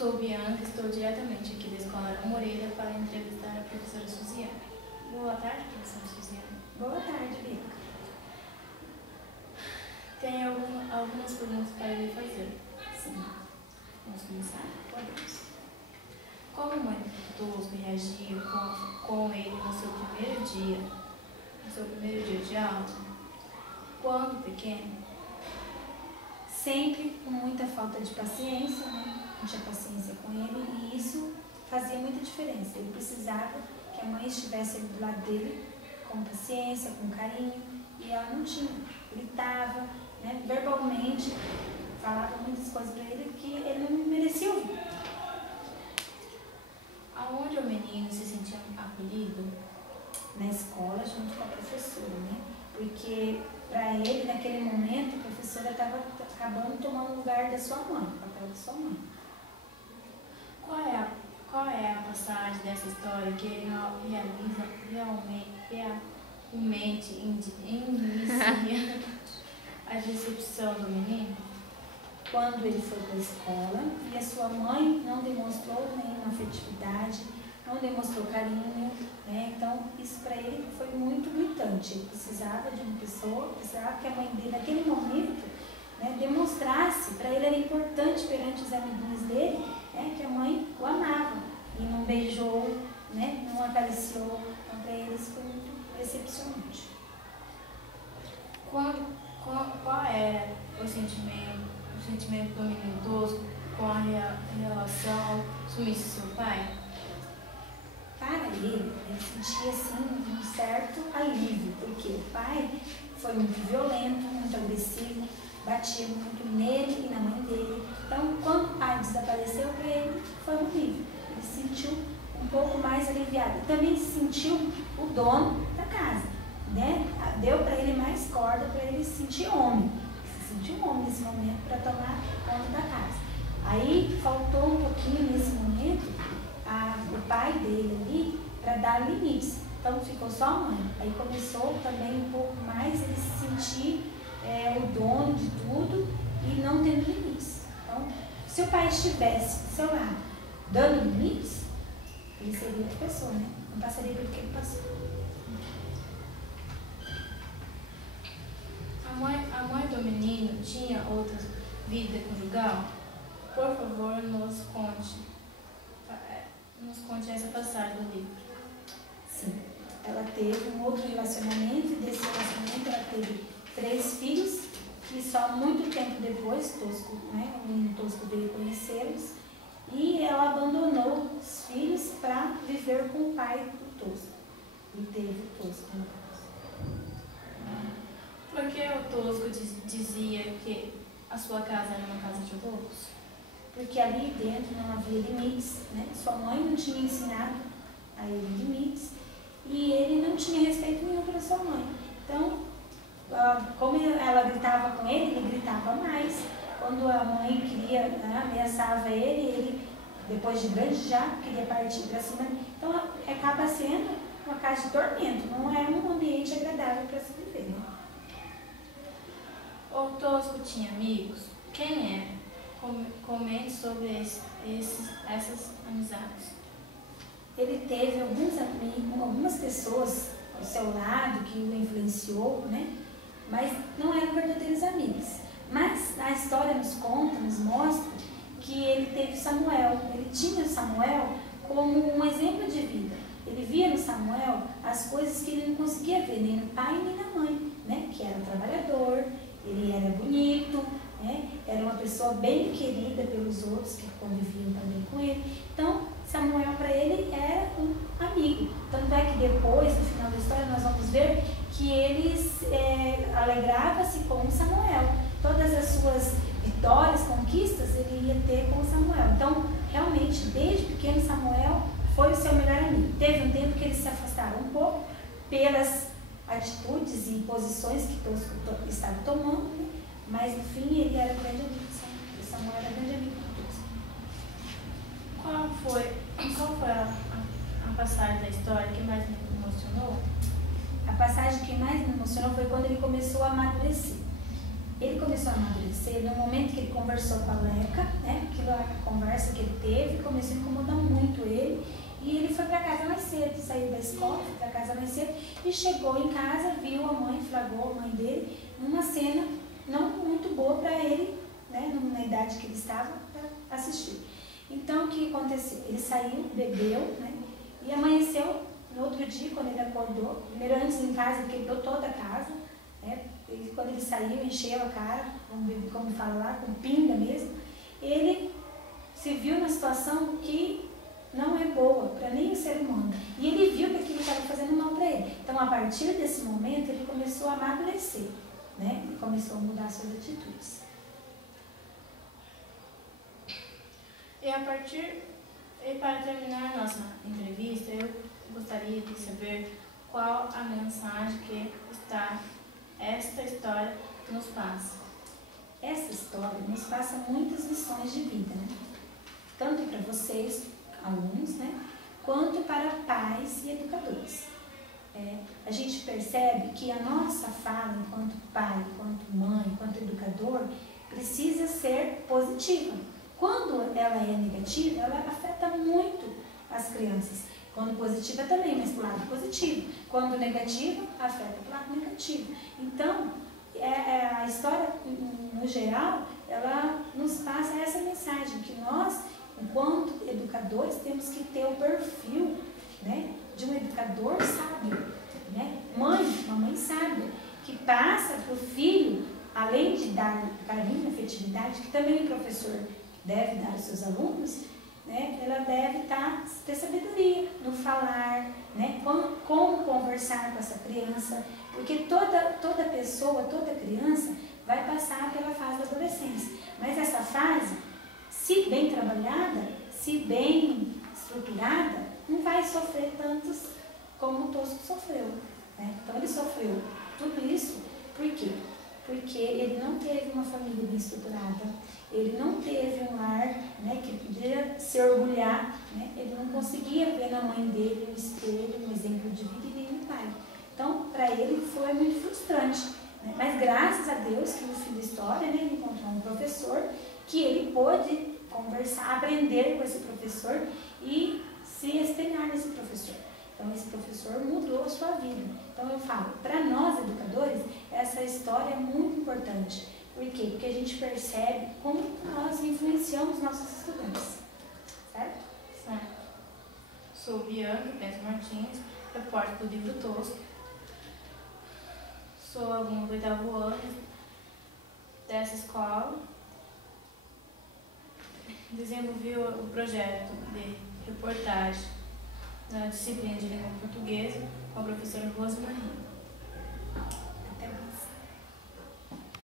Sou Bianca, estou diretamente aqui da Escola Arão Moreira para entrevistar a professora Suziane. Boa tarde, professora Suziane. Boa tarde, Bianca. Tenho algumas perguntas para lhe fazer. Sim. Vamos começar? Podemos. Como a mãe do Tosco reagiu com ele no seu primeiro dia de aula? Quando pequeno? Sempre com muita falta de paciência, né? Não tinha paciência com ele e isso fazia muita diferença. Ele precisava que a mãe estivesse ali do lado dele com paciência, com carinho, e ela não tinha. Gritava, né? Verbalmente, falava muitas coisas para ele que ele não merecia ouvir. Aonde o menino se sentia acolhido? Na escola, junto com a professora, né? Porque para ele, naquele momento, a professora estava acabando tomando o lugar da sua mãe, o papel da sua mãe. Qual é a passagem dessa história que realiza realmente inicia a decepção do menino? Quando ele foi para a escola e a sua mãe não demonstrou nenhuma afetividade, não demonstrou carinho, né? Então isso para ele foi muito gritante. Ele precisava de uma pessoa, precisava que a mãe dele naquele momento, né, demonstrasse, para ele era importante perante os amiguinhos dele, né, que a mãe o amava e não beijou, né, não acariciou. Então para eles foi muito decepcionante. Qual era o sentimento do menino Tosco com a relação ao sumiço de seu pai? Para ele sentia assim um certo alívio, porque o pai foi muito violento, muito agressivo, batia muito nele e na mãe dele. Então, quando o pai desapareceu, para ele foi um alívio. Ele se sentiu um pouco mais aliviado. E também se sentiu o dono da casa, né? Deu para ele mais corda para ele se sentir homem. Se sentiu um homem nesse momento para tomar conta da casa. Aí faltou um pouquinho nesse momento o pai dele ali para dar limites. Então ficou só a mãe. Aí começou também um pouco mais ele se sentir o dono de tudo e não tendo limites. Então, se o pai estivesse do seu lado dando limites, ele seria outra pessoa, né? Não passaria pelo que ele passou. A mãe do menino tinha outra vida conjugal? Por favor, nos conte essa passagem do livro. Sim, ela teve um outro relacionamento e desse relacionamento ela teve 3 filhos que só muito tempo depois, Tosco, né, o menino Tosco veio conhecê-los e ela abandonou os filhos para viver com o pai do Tosco. E teve o Tosco no caso. Por que o Tosco dizia que a sua casa era uma casa de loucos? Porque ali dentro não havia limites, né? Sua mãe não tinha ensinado a ele limites e ele não tinha respeito nenhum pela sua mãe. Então, como ela gritava com ele, ele gritava mais. Quando a mãe queria, né, ameaçava ele, depois de grande já, queria partir para cima. Então, acaba sendo uma casa de tormento, não é um ambiente agradável para se viver, né? O Tosco tinha amigos? Quem era? Comente sobre essas amizades. Ele teve alguns amigos, algumas pessoas ao seu lado que o influenciou, né? Mas não eram verdadeiros amigos. Mas a história nos conta, nos mostra que ele teve Samuel. Ele tinha Samuel como um exemplo de vida. Ele via no Samuel as coisas que ele não conseguia ver, nem no pai nem na mãe, né? Que era trabalhador, ele era bonito, né? Era uma pessoa bem querida pelos outros que conviviam também com ele. Então, Samuel para ele era um amigo. Tanto é que depois, no final da história, nós vamos ver que ele alegrava-se com Samuel. Todas as suas vitórias, conquistas, ele ia ter com Samuel. Então, realmente, desde pequeno, Samuel foi o seu melhor amigo. Teve um tempo que eles se afastaram um pouco pelas atitudes e posições que Tosco estava tomando, né? Mas no fim ele era grande amigo, Samuel era grande amigo de Tosco. Qual foi a passagem da história que mais me emocionou? A passagem que mais me emocionou foi quando ele começou a amadurecer. ele começou a amadurecer no momento que ele conversou com a Leca, né? Aquilo, a conversa que ele teve começou a incomodar muito ele. E ele foi para casa mais cedo, saiu da escola, foi para casa mais cedo e chegou em casa, viu a mãe, flagrou a mãe dele numa cena não muito boa para ele, né? Na idade que ele estava, para assistir. Então, o que aconteceu? Ele saiu, bebeu, né? E amanheceu no outro dia, quando ele acordou. Primeiro, antes em casa, ele quebrou toda a casa, né? E quando ele saiu, encheu a cara, como fala lá, com pinga mesmo. Ele se viu na situação que não é boa para nenhum ser humano. E ele viu que aquilo estava fazendo mal para ele. Então, a partir desse momento, ele começou a amadurecer, né? E começou a mudar suas atitudes. E para terminar a nossa entrevista, eu gostaria de saber qual a mensagem que esta história nos passa. Essa história nos passa muitas lições de vida, né? Tanto para vocês, alunos, né? Quanto para pais e educadores. A gente percebe que a nossa fala enquanto pai, enquanto mãe, enquanto educador, precisa ser positiva. Quando ela é negativa, ela afeta muito as crianças. Quando positiva também, mas para o lado positivo. Quando negativa, afeta para o lado negativo. Então, a história, no geral, ela nos passa essa mensagem, que nós, enquanto educadores, temos que ter o perfil, né, de um educador sábio, né? Uma mãe sábia, que passa para o filho, além de dar carinho, afetividade, que também o professor deve dar aos seus alunos, né? Ela deve ter sabedoria no falar, né? Como conversar com essa criança, porque toda pessoa, toda criança vai passar pela fase da adolescência, mas essa fase, se bem trabalhada, se bem estruturada, não vai sofrer tantos como o Tosco sofreu, né? Então ele sofreu tudo isso, por quê? Porque ele não teve uma família bem estruturada, ele não teve um lar, né, que podia se orgulhar, né? Ele não conseguia ver na mãe dele um espelho, um exemplo de vida e nem no pai. Então, para ele foi muito frustrante, né? Mas graças a Deus que no fim da história, né, ele encontrou um professor que ele pôde conversar, aprender com esse professor e se espelhar nesse professor. Então, esse professor mudou a sua vida. Então, eu falo, para nós educadores, essa história é muito importante. Por quê? Porque a gente percebe como nós influenciamos nossos estudantes. Certo? Certo. Sou Bianca Bento Martins, repórter do Livro Tosco. Sou aluna do 8º ano dessa escola. Desenvolvi o projeto de reportagem na disciplina de língua portuguesa com a professora Rosemarie.